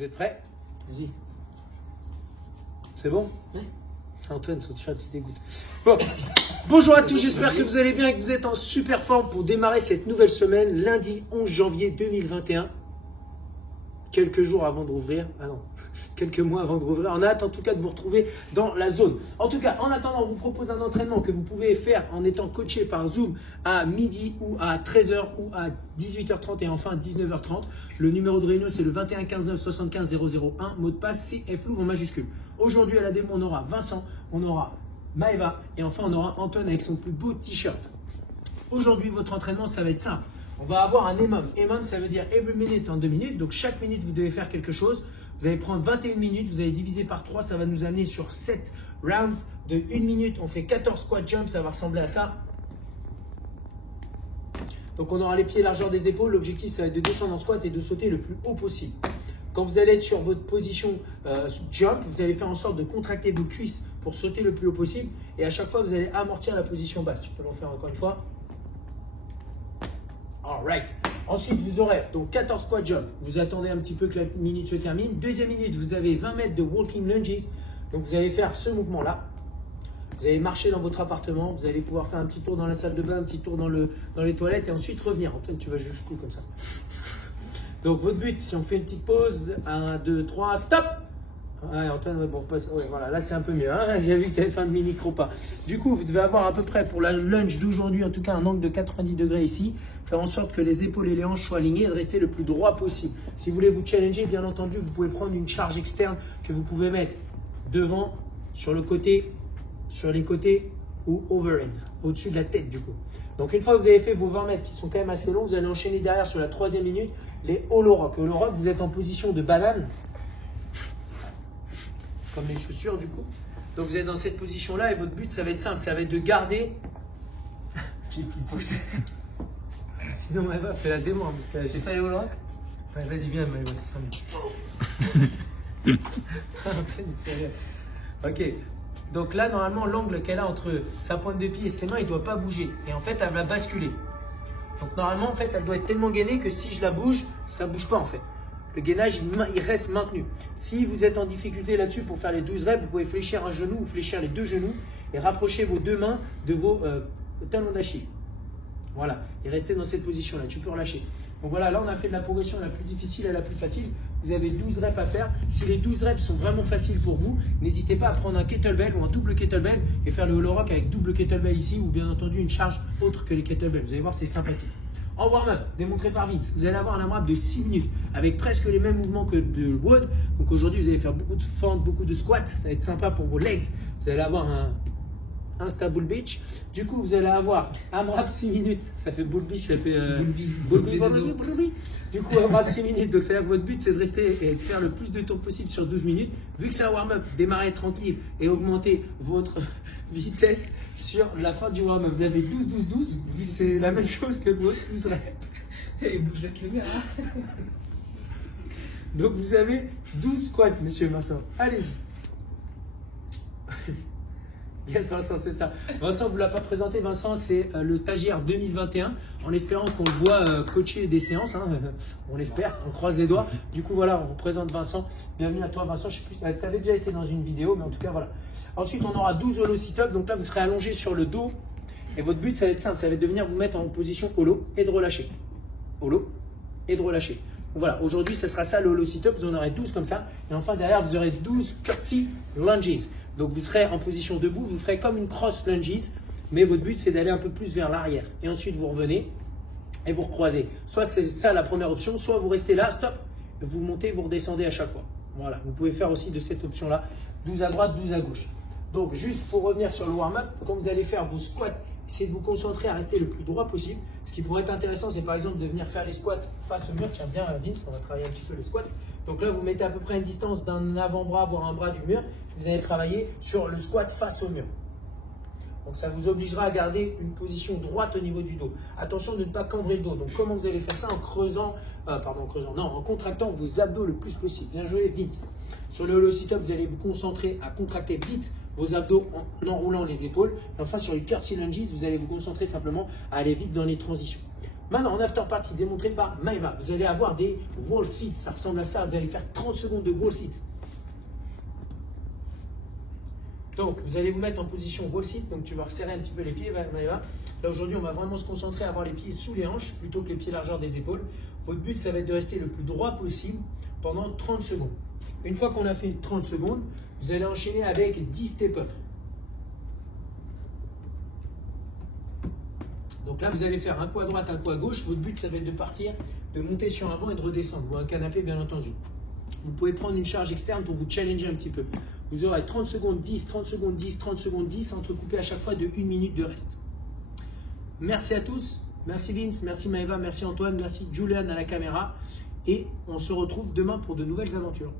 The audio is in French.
Vous êtes prêts? Vas-y. C'est bon? Ouais. Antoine, son t-shirt, il dégoûte. Bon. Bonjour à tous, j'espère que vous allez bien et que vous êtes en super forme pour démarrer cette nouvelle semaine, lundi 11 janvier 2021. Quelques jours avant de rouvrir. Ah non, quelques mois avant de rouvrir. On a hâte en tout cas de vous retrouver dans la zone. En tout cas, en attendant, on vous propose un entraînement que vous pouvez faire en étant coaché par Zoom à midi ou à 13h ou à 18h30 et enfin 19h30. Le numéro de réunion, c'est le 21 15 9 75 001. Mot de passe CFLOUV en majuscule. Aujourd'hui, à la démo, on aura Vincent, on aura Maëva et enfin on aura Antoine avec son plus beau t-shirt. Aujourd'hui, votre entraînement, ça va être simple. On va avoir un EMOM. EMOM, ça veut dire every minute en 2 minutes. Donc, chaque minute, vous devez faire quelque chose. Vous allez prendre 21 minutes, vous allez diviser par 3. Ça va nous amener sur 7 rounds de 1 minute. On fait 14 squat jumps, ça va ressembler à ça. Donc, on aura les pieds largeur des épaules. L'objectif, ça va être de descendre en squat et de sauter le plus haut possible. Quand vous allez être sur votre position jump, vous allez faire en sorte de contracter vos cuisses pour sauter le plus haut possible. Et à chaque fois, vous allez amortir la position basse. Tu peux le faire encore une fois. Alright. Ensuite, vous aurez donc 14 squat jump. Vous attendez un petit peu que la minute se termine. Deuxième minute, vous avez 20 mètres de walking lunges. Donc, vous allez faire ce mouvement-là. Vous allez marcher dans votre appartement. Vous allez pouvoir faire un petit tour dans la salle de bain, un petit tour dans les toilettes et ensuite revenir. Antoine, tu vas jusqu'où comme ça? Donc, votre but, si on fait une petite pause, 1, 2, 3, stop! Ouais, Antoine, ouais, bon, ouais, voilà, là c'est un peu mieux. Hein, j'ai vu que tu avais fait un mini cropa. Du coup, vous devez avoir à peu près pour la lunge d'aujourd'hui, en tout cas un angle de 90 degrés ici. Faire en sorte que les épaules et les hanches soient alignées et de rester le plus droit possible. Si vous voulez vous challenger, bien entendu, vous pouvez prendre une charge externe que vous pouvez mettre devant, sur le côté, sur les côtés ou overhead, au-dessus de la tête du coup. Donc une fois que vous avez fait vos 20 mètres qui sont quand même assez longs, vous allez enchaîner derrière sur la 3e minute les hollow rock. Hollow rock, vous êtes en position de banane. Comme les chaussures du coup. Donc vous êtes dans cette position là et votre but ça va être simple, ça va être de garder. J'ai une petite pousse. Sinon Maëva fait la démo hein, parce que j'ai fait les all rock. Ouais, vas-y viens Maëva, ça sera mieux. Ok. Donc là normalement l'angle qu'elle a entre sa pointe de pied et ses mains il ne doit pas bouger. Et en fait elle va basculer. Donc normalement en fait elle doit être tellement gainée que si je la bouge, ça ne bouge pas en fait. Le gainage, il reste maintenu. Si vous êtes en difficulté là-dessus pour faire les 12 reps, vous pouvez fléchir un genou ou fléchir les 2 genoux et rapprocher vos 2 mains de vos talons d'Achille. Voilà, et restez dans cette position-là. Tu peux relâcher. Donc voilà, là on a fait de la progression la plus difficile à la plus facile. Vous avez 12 reps à faire. Si les 12 reps sont vraiment faciles pour vous, n'hésitez pas à prendre un kettlebell ou un double kettlebell et faire le hollow rock avec double kettlebell ici ou bien entendu une charge autre que les kettlebells. Vous allez voir, c'est sympathique. En warm-up, démontré par Vince, vous allez avoir un AMRAP de 6 minutes avec presque les mêmes mouvements que de Wood. Donc aujourd'hui, vous allez faire beaucoup de fentes, beaucoup de squats. Ça va être sympa pour vos legs. Vous allez avoir un stable beach. Du coup, vous allez avoir AMRAP 6 minutes. Ça fait bull beach, ça fait bull. Du coup, AMRAP 6 minutes. Donc, c'est-à-dire que votre but, c'est de rester et de faire le plus de tours possible sur 12 minutes. Vu que c'est un warm-up, démarrez tranquille et augmentez votre vitesse sur la fin du warm-up. Vous avez 12-12-12, vu que c'est la même chose que le vôtre, 12 reps. Et bouge le gars. Donc vous avez 12 squats, monsieur Vincent. Allez-y. Yes, Vincent, c'est ça. Vincent, vous ne l'avez pas présenté. Vincent, c'est le stagiaire 2021. En espérant qu'on le voit coacher des séances. Hein. On l'espère, on croise les doigts. Du coup, voilà, on vous présente Vincent. Bienvenue à toi, Vincent. Je sais plus, tu avais déjà été dans une vidéo, mais en tout cas, voilà. Ensuite, on aura 12 hollow sit-up. Donc là, vous serez allongé sur le dos. Et votre but, ça va être simple. Ça va être de venir vous mettre en position hollow et de relâcher. Hollow et de relâcher. Donc voilà, aujourd'hui, ce sera ça le hollow sit-up. Vous en aurez 12 comme ça. Et enfin, derrière, vous aurez 12 curtsy lunges. Donc vous serez en position debout. Vous ferez comme une cross lunges. Mais votre but, c'est d'aller un peu plus vers l'arrière. Et ensuite, vous revenez et vous recroisez. Soit c'est ça la première option, soit vous restez là, stop. Vous montez, vous redescendez à chaque fois. Voilà, vous pouvez faire aussi de cette option-là. 12 à droite, 12 à gauche. Donc, juste pour revenir sur le warm-up, quand vous allez faire vos squats, essayez de vous concentrer à rester le plus droit possible. Ce qui pourrait être intéressant, c'est par exemple de venir faire les squats face au mur. Tiens bien, Vince, on va travailler un petit peu les squats. Donc là, vous mettez à peu près une distance d'un avant-bras, voire un bras du mur. Vous allez travailler sur le squat face au mur. Donc ça vous obligera à garder une position droite au niveau du dos. Attention de ne pas cambrer le dos. Donc comment vous allez faire ça? En creusant, en contractant vos abdos le plus possible. Bien joué, Vince. Sur le hollow sit-up, vous allez vous concentrer à contracter vite vos abdos en enroulant les épaules. Et enfin, sur les curtsy lunges, vous allez vous concentrer simplement à aller vite dans les transitions. Maintenant, en after party, démontré par Maëva, vous allez avoir des wall sits. Ça ressemble à ça. Vous allez faire 30 secondes de wall sit. Donc, vous allez vous mettre en position wall sit. Donc, tu vas resserrer un petit peu les pieds, Maëva. Là, aujourd'hui, on va vraiment se concentrer à avoir les pieds sous les hanches plutôt que les pieds largeur des épaules. Votre but, ça va être de rester le plus droit possible pendant 30 secondes. Une fois qu'on a fait 30 secondes, vous allez enchaîner avec 10 step-up. Donc là, vous allez faire un coup à droite, un coup à gauche. Votre but, ça va être de partir, de monter sur un banc et de redescendre, ou un canapé, bien entendu. Vous pouvez prendre une charge externe pour vous challenger un petit peu. Vous aurez 30 secondes 10, 30 secondes 10, 30 secondes 10, entrecoupé à chaque fois de 1 minute de reste. Merci à tous. Merci Vince, merci Maëva, merci Antoine, merci Julian à la caméra. Et on se retrouve demain pour de nouvelles aventures.